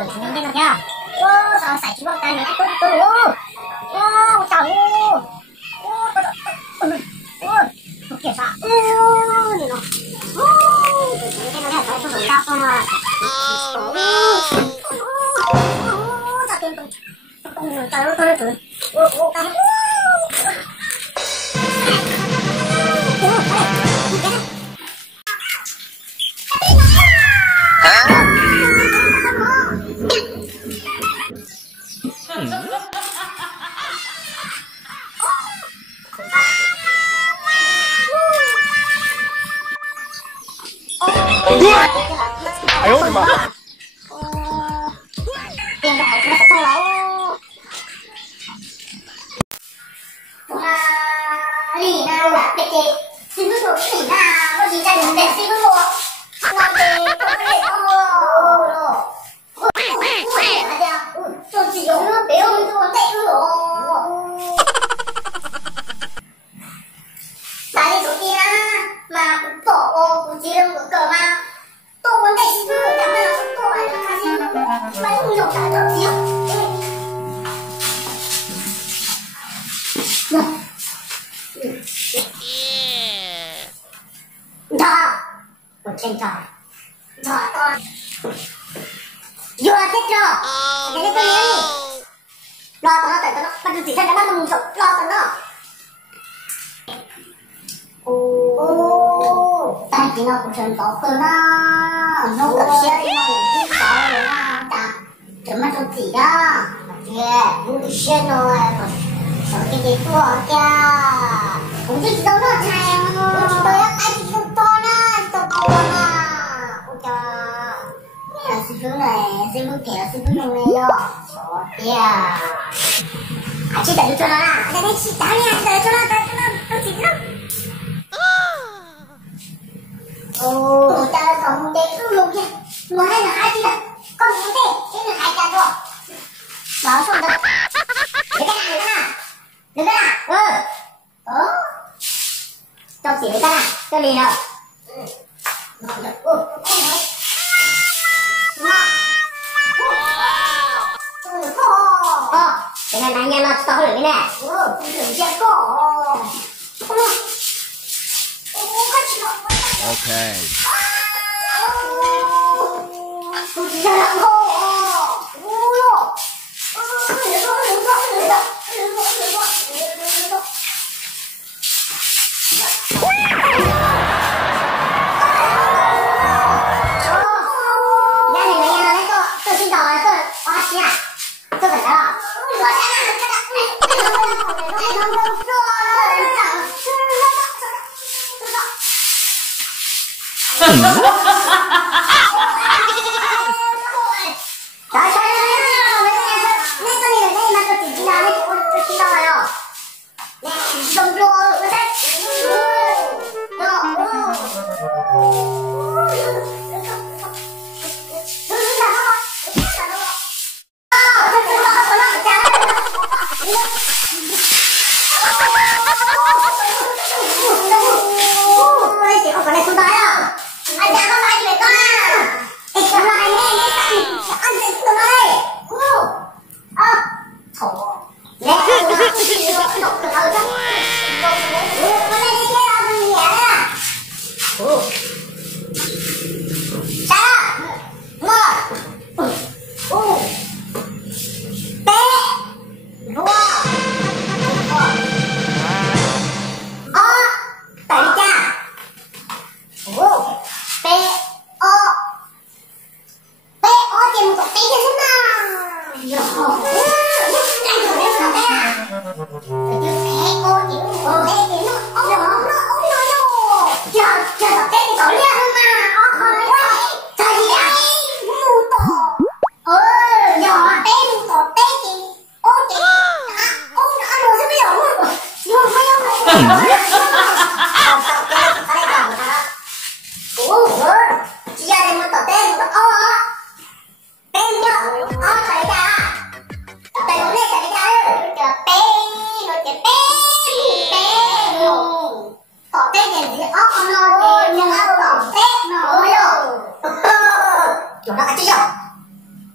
tưởng chính nhân kia. Ô, sao sải chỉ bằng tay này tôi ô. Ô, chào ô. Ô, kiểu sao? Ô, này nó. Ô, cái nó này phải tôi đào con à. Oh no. Sao tôi哎呦我的妈！ tiền đại nó to lắm. Lì nào là cái gì? Xin bước một lì nào, có gì ra đường đẹp xin bước một. Làm gì có thể không rồi. Tôi chỉ dùng nó béo tôi tệ rồi. Tại vì đầu tiên mà cũng tổ cũng chỉ được cờ mà. Tôi muốn tệ xin bước chẳng may là tôi lại là xin bước. Mà không dùng cả được gì không? Đó, ở trên trời. Trời con. Vừa thích rồi. Cái này tôi nhớ đi. Lo tao nó tại tao nó. Mà tôi chỉ thân cái mắt mông rộng. Lo tao nó. Ô, tại vì nó cũng chân tốt hơn á. Nó cầm xe đi mà mình biết có rồi á. Trời mắt tôi chỉ đó. Kìa, vui đi xe rồi. Sợ cái gì của kìa. Cũng thích đâu nó chạy. Tôi á, ai thích đâu to nó. Tôi con á. Ôi trời. Nghe là sư phụ này. Sư phụ kìa, sư phụ dùng này rồi. Sợ kìa. À, chị đợi cho nó là. Đây đây, chị đợi nha. Đợi cho nó. Tôi chỉ lắm. Ồ, ta không để cứ luôn nha. Mà đây là ai chứ ạ? Con muốn thế, thế là hai ca rồi. Báo xong rồi. Được cái nào? Được cái nào? Cho chỉ với cái nào? Cho liền rồi. Ngon được. Không thấy. Ngon. Cái này anh em nó to hơn nè. Đừng chết cổ. Okay.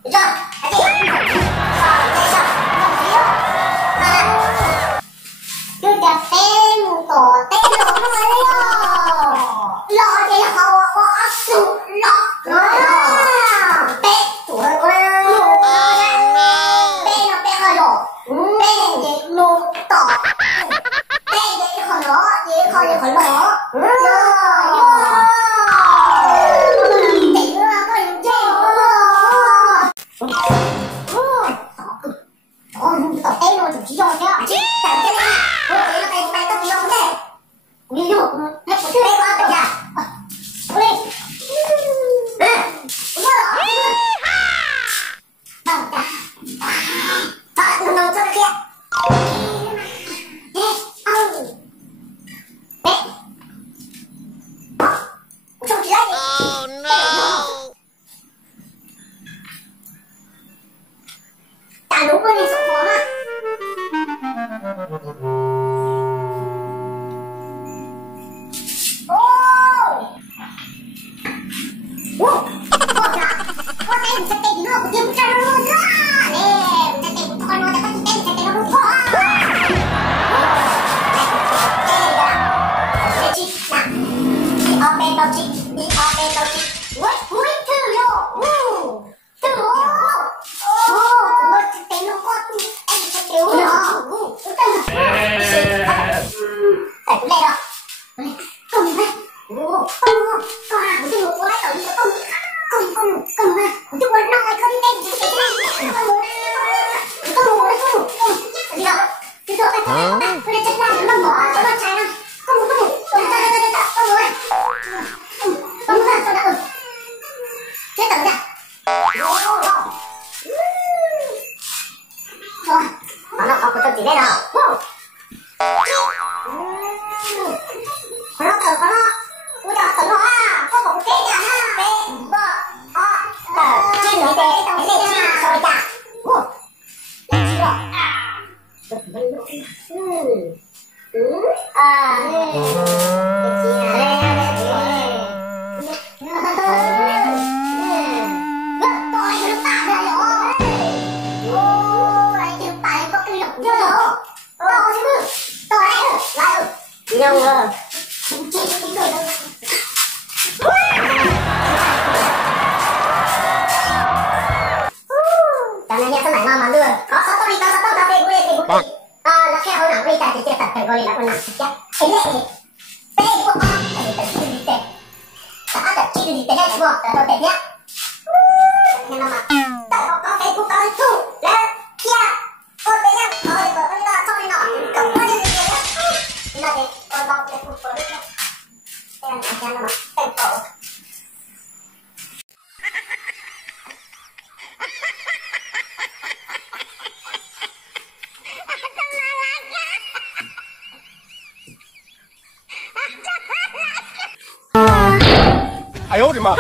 được chưa? Cái gì? Đây chưa? Không thiếu. Cứ đẹp tên tổ tên nó mới lo thì hậu có sự lo tên tuổi tên nó tên hơi lộ tên để lô tỏ tên để khỏi nó để khỏi lộ đúng rồi này, sợ khó mà. Nó không có tâm chỉ đây nào. Có nó thở có nó. Ui đọc thở nó à. Có một cái nhà ha. Bê bơ. Trên lấy tế. Lấy tế chi. Rồi cả. Chi rồi. Nhông rồi. Tại này nhà sao lại mà lừa. Có sao tôi đi tao sao tao cà phê của đi của đi. Là khe hồi nào đi tại thì tập phải gọi là con nào chắc. Cái này. Cái của con. Cái gì tệ. Đã tập chi gì tệ hết rồi. Tôi tệ nhá. Nhưng mà tao có cái của tao thu. Là kia. Ôi tệ nhá. Ôi bởi là sau này nọ. Cầm qua đi rồi. Là để con bọc để phục vụ được. Em cho nó tên tổ. Eh, 呦我的妈！